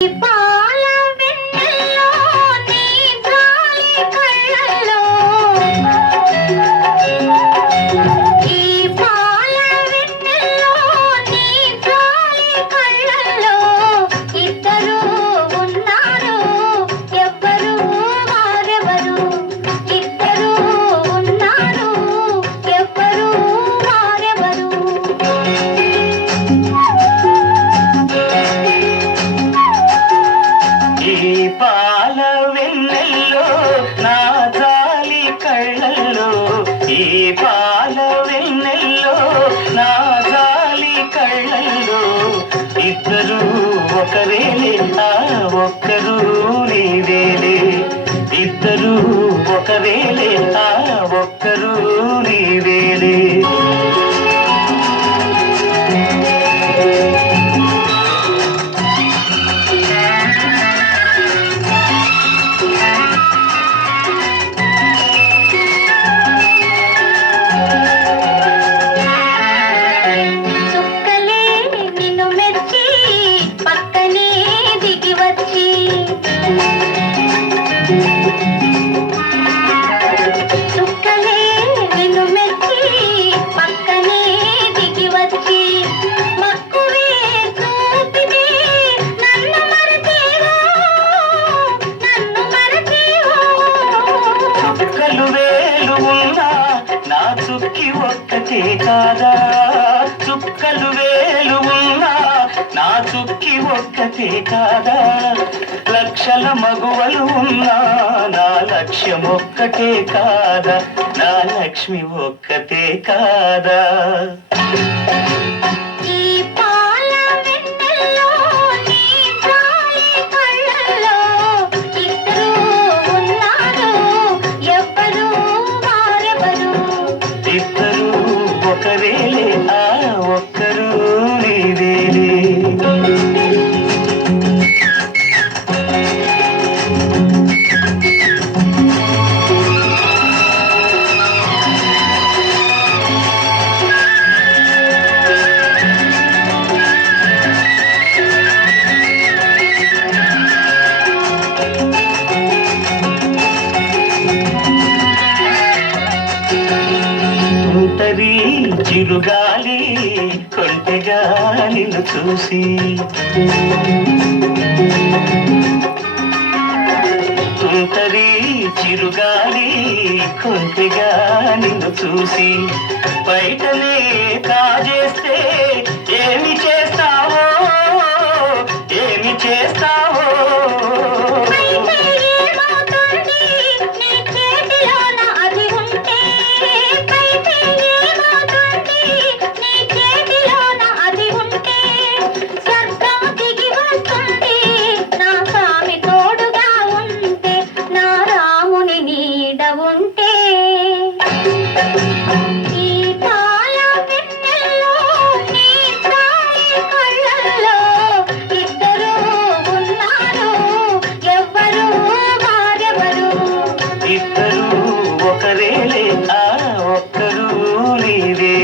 పాల వెన్నెల్లో ఈ పాల వెన్నెల్లో నా గాలి కళ్ళల్లో ఇద్దరు ఒకరేలే ఆ ఒక్కరు నీవేలే ఇద్దరు ఒకరేలే ఆ చుక్కలు ఉన్నా నా చుక్కి ఒక్కటే కాదా? చుక్కలు వేలు ఉన్నా నా చుక్కి ఒక్కటే కాదా? లక్షల మగువలు ఉన్నా నా లక్ష్యం ఒక్కటే కాదా? నా లక్ష్మి ఒక్కటే కాదా? చిరుగాలి కొంటెగా నిన్ను చూసి. ఉంటది చిరుగాలి కొంటెగా నిన్ను చూసి. బయటనే செய்தே